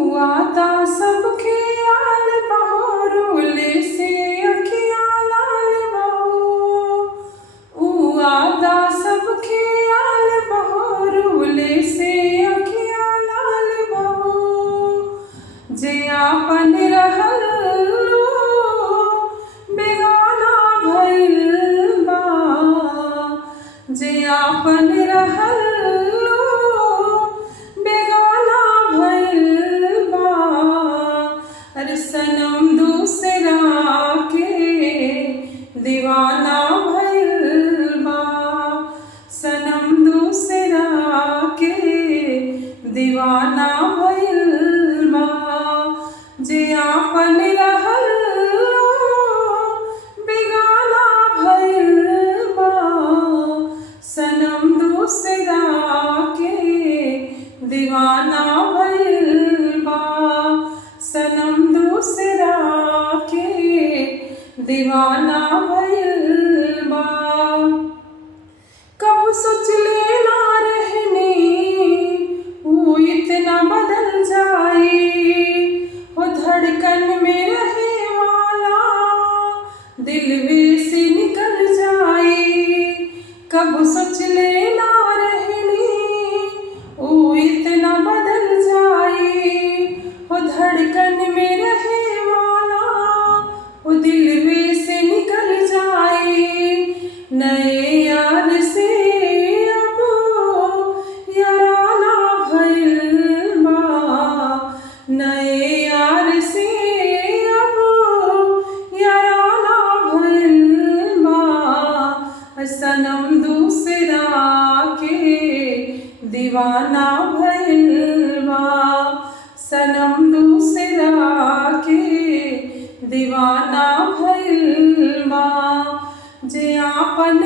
आता सब ख्याल बहोरुले से अखियाँ लाल बहो। आता सब ख्याल बहोरुले से अखियाँ लाल बहो। जे आपन रहल बेगाना भइल बा। जे आपन रहल सनम दूसरा के दीवाना भइल बा। सनम दूसरा के दीवाना भइल बा। जे आपन रहल बेगाना भइल बा। सनम दूसरा के दीवाना भइल बा। सनम दूसरा के दीवाना भइल बा। कब सोचले ना रहनी वो इतना बदल जाई। हो धड़कन में रहे वाला दिल भी से निकल जाई। कब सोचले ना रहनी वो इतना बदल जाई। वो धड़कन में रहे वाला वो दिल में से निकल जाए। नए यार से अब याराना भइल बा। नए यार से अब याराना भइल बा। सनम दूसरा के दीवाना भइल बा। सनम दूसरा के दीवाना भइल बा। जे आपन